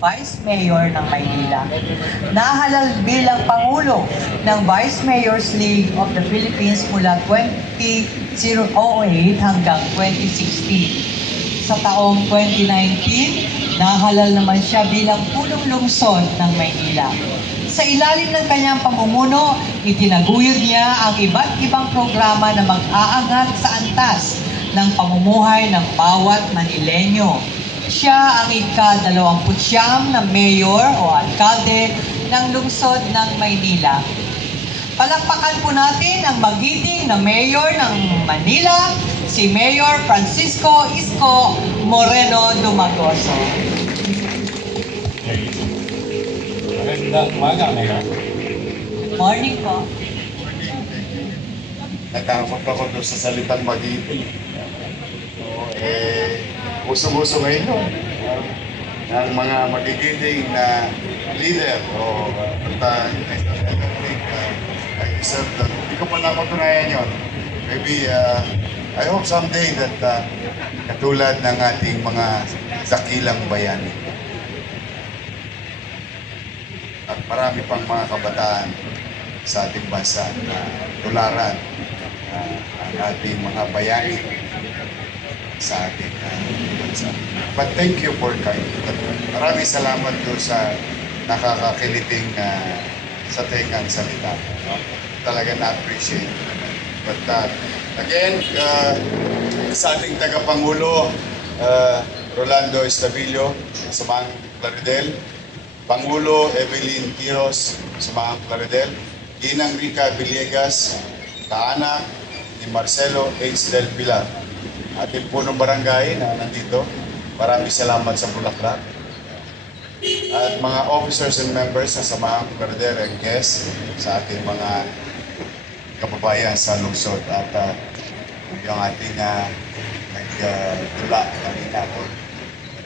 Vice Mayor ng Maynila. Nahalal bilang Pangulo ng Vice Mayors League of the Philippines mula 2008 hanggang 2016. Sa taong 2019, nahalal naman siya bilang punong lungsod ng Maynila. Sa ilalim ng kanyang pamumuno, itinaguyod niya ang iba't ibang programa na mag-aangat sa antas ng pamumuhay ng bawat Manilenyo. Siya ang ika-29 na mayor o alkalde ng lungsod ng Maynila. Palakpakan po natin ang magiting na mayor ng Manila, si Mayor Francisco Isko Moreno Dumagoso. Magandang umaga, Mayor. Morning po. Natakot ako doon sa salitang magiting. Uso-uso ngayon yun. Ng mga magigiting na leader o I deserve that. Hindi ko pa napatunayan yun. Maybe, I hope someday that katulad ng ating mga dakilang bayani. At marami pang mga kabataan sa ating bansa na tularan ang ating mga bayani sa ating bansa. But thank you for kind. Maraming salamat doon sa nakakakiliting sa tengang salita. No? Talaga na-appreciate. But again, sa ating tagapangulo, Rolando Estavillo, Samang Claridel, Pangulo Evelyn Quiros, Samang Claridel, Ginang Rica Villegas, kaanak ni Marcelo H. Del Pilar, ating punong barangay na nandito. Maraming salamat sa Bulaklak. At mga officers and members ng Samahang Claridel and guests sa ating mga kababayan sa lungsod. At yung ating nagtula kanina o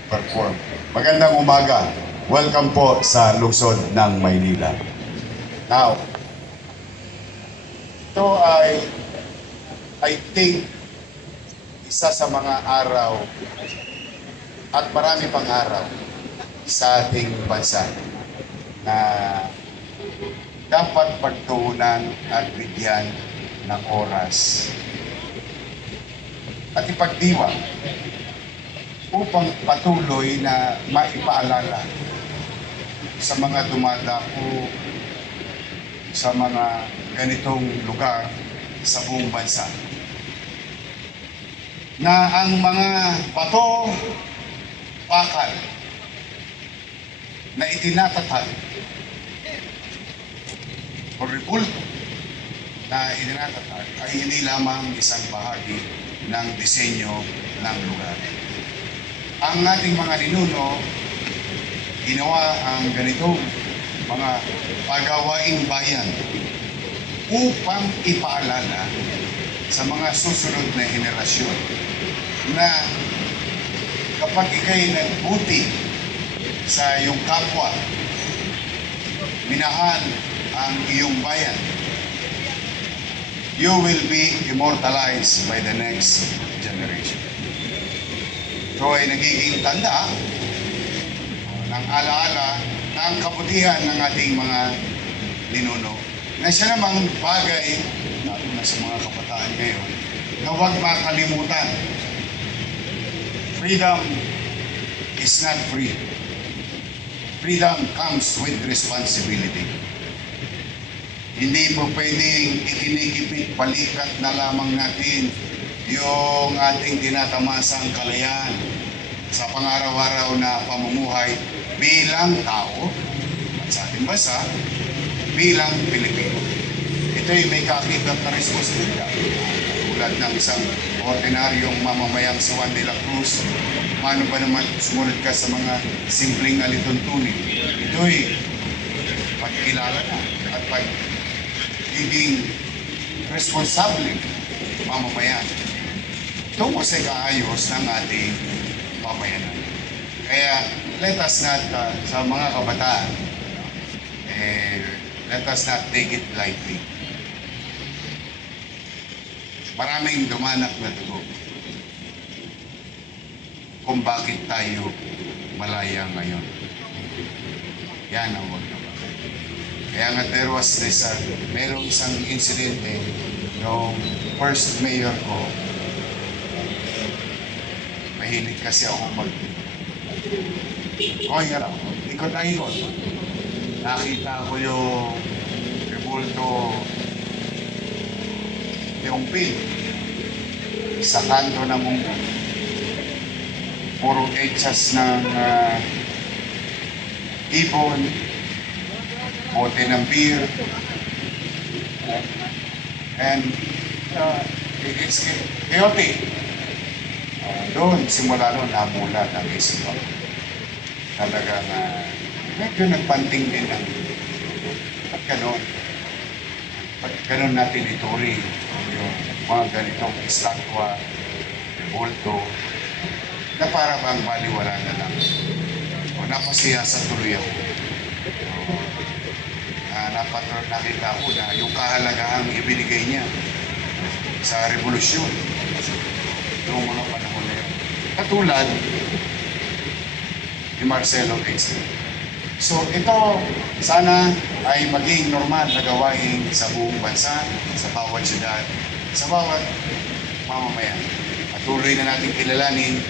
perform. Magandang umaga. Welcome po sa lungsod ng Maynila. Now, ito I think isa sa mga araw at marami pang araw sa ating bansa na dapat pagtuunan at bigyan ng oras at ipagdiwang upang patuloy na maipaalala sa mga dumadako sa mga ganitong lugar sa buong bansa na ang mga bato, pakal na itinatatag o rebulto na itinatatag ay hindi lamang isang bahagi ng disenyo ng lugar. Ang ating mga ninuno ginawa ang ganitong mga pagawaing bayan upang ipaalala sa mga susunod na henerasyon na kapag ikay nagbuti sa iyong kapwa, minahal ang iyong bayan, you will be immortalized by the next generation. Ito ay nagiging tanda ng alaala ng kabutihan ng ating mga ninuno na siya namang bagay, lalo na sa mga kabataan ngayon, na huwag makalimutan. Freedom is not free. Freedom comes with responsibility. Hindi po pwedeng ikinikipit balikat na lamang natin yung ating tinatamasang kalayaan sa pang-araw-araw na pamumuhay bilang tao at sa ating bansa bilang Pilipino. Ito'y may kakibot na responsibilidad. Tulad ng isang ordinaryong mamamayang si Juan de la Cruz, paano ba naman sumunod ka sa mga simpleng alituntunin? Ito'y pagkilala na at pagiging responsable mamamayan tungo sa kaayos ng ating pamayanan. Kaya let us not, sa mga kabataan, let us not take it lightly. Maraming dumanak na dugo kung bakit tayo malaya ngayon. yan ang huwag naman. Kaya nga there was this, merong isang insidente yung first mayor ko. Mahilig kasi ako okay nga lang, ikot-ikot. Nakita ko yung rebulto yung pin sa kanto ng mundo. Puro echas ng ibon, bote ng beer, and it's chaotic. Doon, simula noon, namulat ang isip ko. Talagang medyo nagpanting din ang ba't ganun? Ba't ganun natin ituring yung mga ganitong estatwa, bulto, na para bang baliwala na lang. O napasiyasa tuloy ako. Nakita ko na yung kahalagahang ibinigay niya sa revolusyon noong mga panahon na yun. Katulad ni Marcelo Extel. So ito sana ay maging normal na gawain sa buong bansa, sa bawat syudad, sa bawat mamamayan. Patuloy na natin kilalanin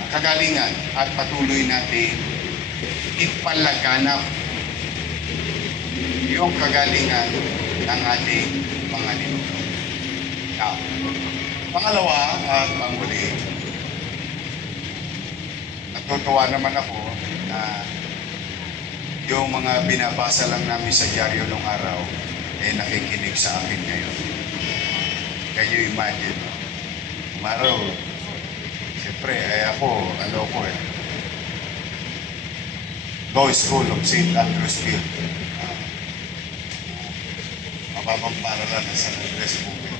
ang kagalingan at patuloy natin ipalaganap yung kagalingan ng ating mga ninuno. Now, pangalawa at panghuli, natutuwa naman ako na yung mga binabasa lang namin sa dyaryo nung araw nakikinig sa akin ngayon. Can you imagine? Umaraw, siyempre, ako, Law School of St. Andrew's Field. Mababang paralan na sa Andres Bukid.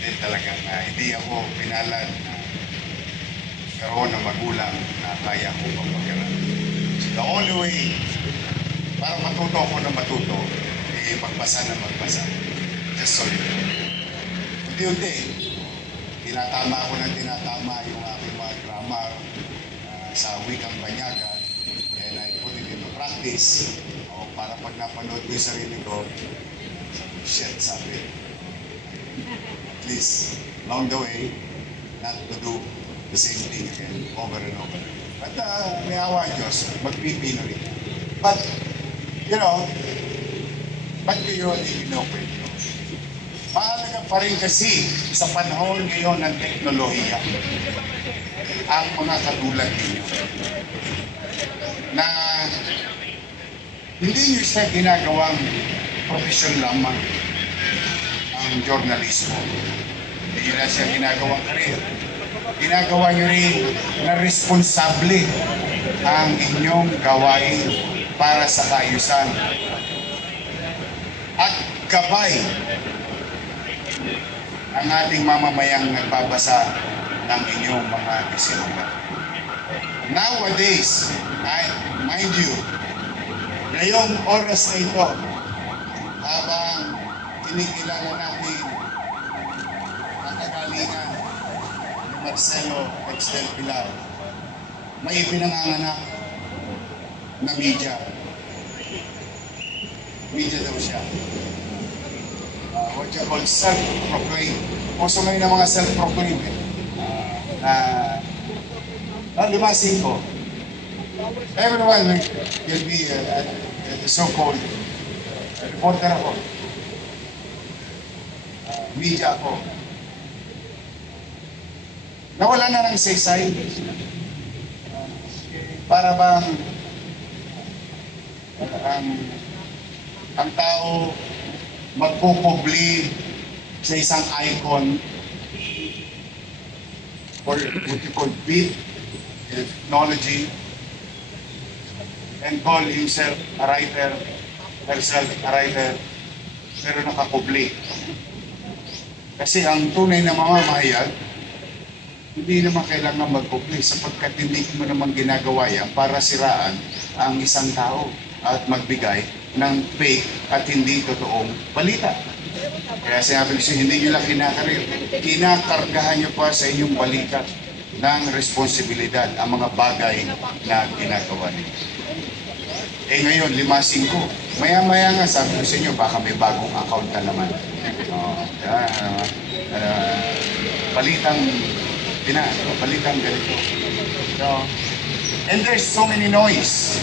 Hindi talagang, hindi ako pinalad na karoon ng magulang na kaya ko pagpagalan. So the only way para matuto ako na matuto, magbasa na magbasa. Just so you know. Unti-unti, tinatama ako ng tinatama yung aking mga grammar sa wikang Banyaga. And I put it into practice. Para pag napanood ko yung sarili ko, shit, sabi. At least, along the way, not to do the same thing again, over and over. But may awa Diyos, magpipino rin. But, ba't ko yun ipinokwento? Mahalaga pa rin kasi sa panahon ngayon ng teknolohiya, ang mga katulad ninyo, na hindi nyo siya ginagawang profesyon lamang ang journalismo. Hindi nyo siya ginagawang karir. Ginagawa nyo rin na responsable ang inyong gawain para sa kaayusan at gabay ang ating mamamayang nagbabasa ng inyong mga isinulat. Nowadays, mind you, ngayong oras na ito, habang kinikilala natin ang kagalingan ni Marcelo Extel Pilar, may pinanganganak na media. Media daw siya. What you call self-proclaimed. Puso ngayon ng mga self-proclaimed. Limasin ko. Everyone will be the so-called reporter ako. Media ako. Nawala na ng saysay. Para bang ang tao magpupubli sa isang icon or what you call beat technology and call himself a writer, herself a writer, pero nakakubli. Kasi ang tunay na mamamahayag, hindi naman kailangan magkubli sapagkat hindi mo naman ginagawa yan para siraan ang isang tao at magbigay ng fake at hindi totoong balita. Kaya sinabi ko siya, hindi nyo lang kinakarir. Kinakargahan nyo pa sa inyong balita ng responsibilidad ang mga bagay na ginagawa ninyo. Eh ngayon, 5-5. Maya-maya nga, sabi ko sa inyo, baka may bagong account na naman. Palitang palitang ganito. So, and there's so many noise.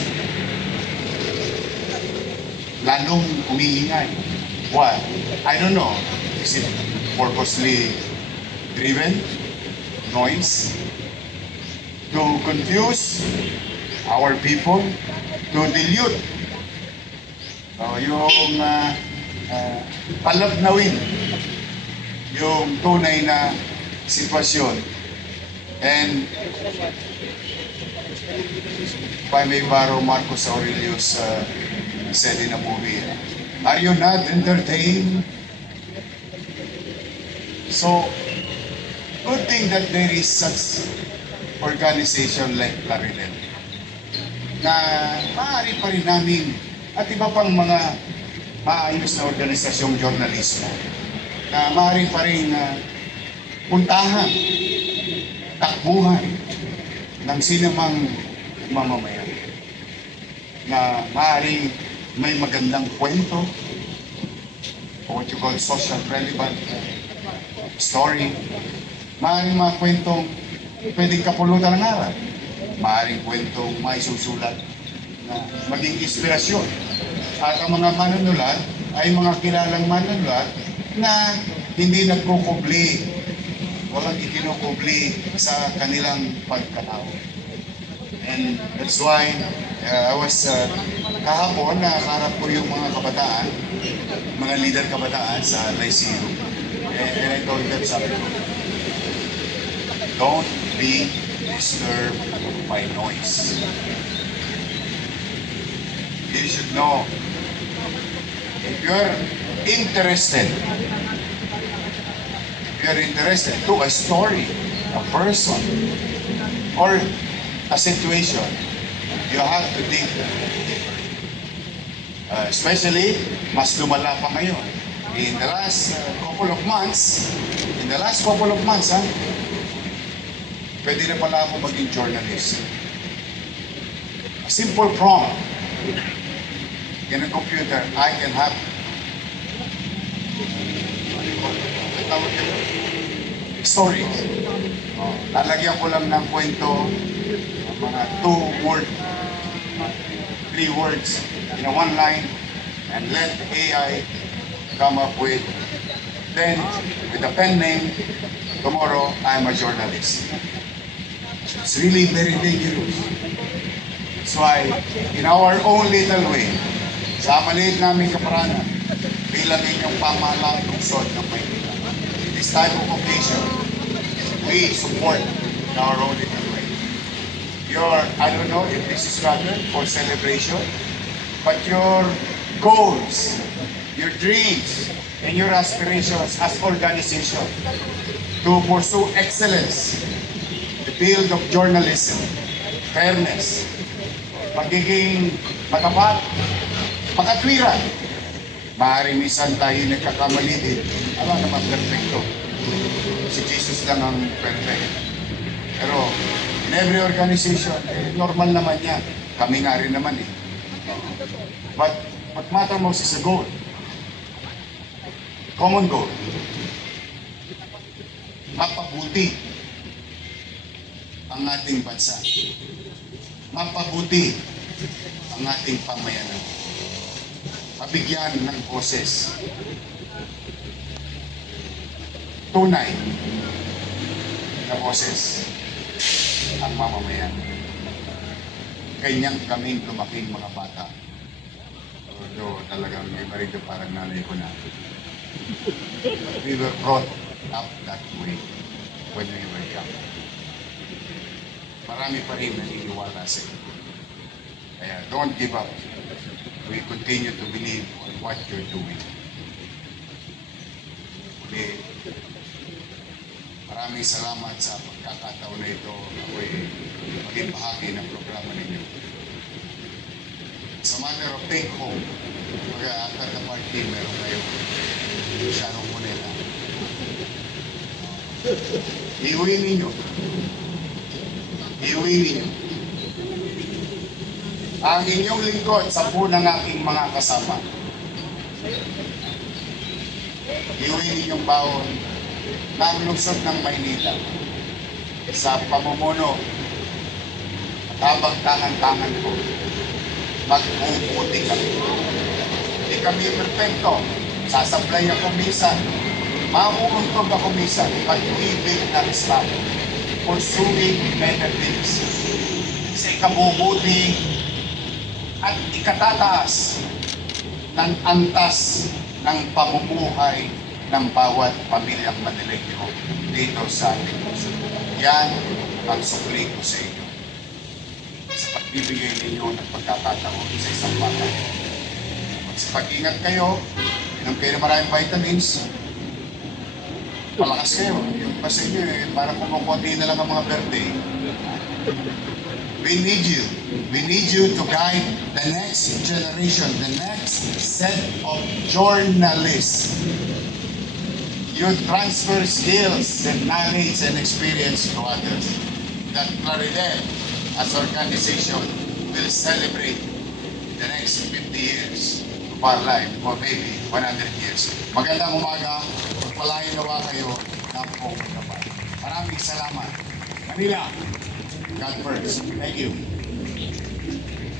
Lalong umiingay. Why? I don't know. Is it purposely driven? Noise? To confuse our people? To dilute yung palabnawin yung tunay na sitwasyon. And if I may borrow Marcus Aurelius said in a movie, are you not entertained? So, good thing that there is such organization like Clarinet na maaari pa rin namin at iba pang mga maayos na organisasyong journalismo na maaari pa rin puntahan, takbuhan ng sinumang mamamayan na maaaring may magandang kwento o what you call social relevant story, maaaring mga kwentong pwedeng kapulutan ng aral, maaaring kwentong maisusulat na maging inspirasyon. At ang mga manunulat ay mga kilalang manunulat na hindi nagkukubli, walang ikinukubli sa kanilang pagkatao. And that's why I was kahapon nakaharap ko yung mga kabataan, mga leader kabataan sa Lyceum. And I told them something. Don't be disturbed by noise. You should know, if you're interested to a story, a person, or a situation, you have to dig. Especially, mas lumala pa ngayon. In the last couple of months, pwede na pala ako maging journalist. A simple prompt in a computer, I can have stories. Lalagyan ko lang ng kwento, mga 2 word, 3 words in a 1 line, and let AI come up with, then with a pen name, tomorrow I'm a journalist. It's really very dangerous. That's why, in our own little way, sa maliit namin kaparanan, bilang inyong pamahalang lungsod ng Maynila, in this type of occasion, we support in our own little way. I don't know if this is rather for celebration, but your goals, your dreams, and your aspirations as organization to pursue excellence, the field of journalism, fairness, pagiging matapat, makatwiran. Maaaring minsan tayo nagkakamali din. Alam naman perfecto. Si Jesus lang ang perfect. Pero in every organization, normal naman yan. Kami nga rin naman eh. But what matters most is a goal. Common goal. Mapabuti ang ating bansa. Mapabuti ang ating pamayanan. Mabigyan ng boses. Tunay na boses ang mamamayan. Kanyang kaming lumaking mga bata. Although talagang may marito parang nanay ko na. But we were brought up that way when we were young. Marami pa rin naniniwala sa iyo. Kaya don't give up. We continue to believe on what you're doing. Muli, maraming salamat sa pagkakataon na ito. Ako'y maging bahagi ng programa ninyo. Sa matter of take home, after the party, meron kayo Sharon Cuneta. Iuwi ninyo. ang inyong lingkod sa ng aking mga kasama. Iuwi ninyong baon ng lungsod ng Maynila sa pamumuno at habang tangan-tangan ko, magbubuti kami. Hindi kami perfecto. Sasablay ako minsan. Mauuntog ako minsan. Pag-ibig ng Estado. Pursuing better things. Sa ikabubuti at ikatataas ng antas ng pamumuhay ng bawat pamilyang Manileño dito sa ating puso. Yan ang sukli ko sa inyo. Sa pagbibigay ninyo ng pagkakataon sa isang bata. Sa pag-ingat kayo, inom kayo ng maraming vitamins, palakas kayo. Yung pa sa inyo, parang kumukunti na lang ang mga birthday. We need you. We need you to guide the next generation, the next set of journalists. You transfer skills and knowledge and experience to others. That Claridel, as organization, will celebrate the next 50 years of our life, or maybe 100 years. Magandang umaga. Pagpalain nawa kayo ng buong kapal. Maraming salamat. Manila, God first. Thank you.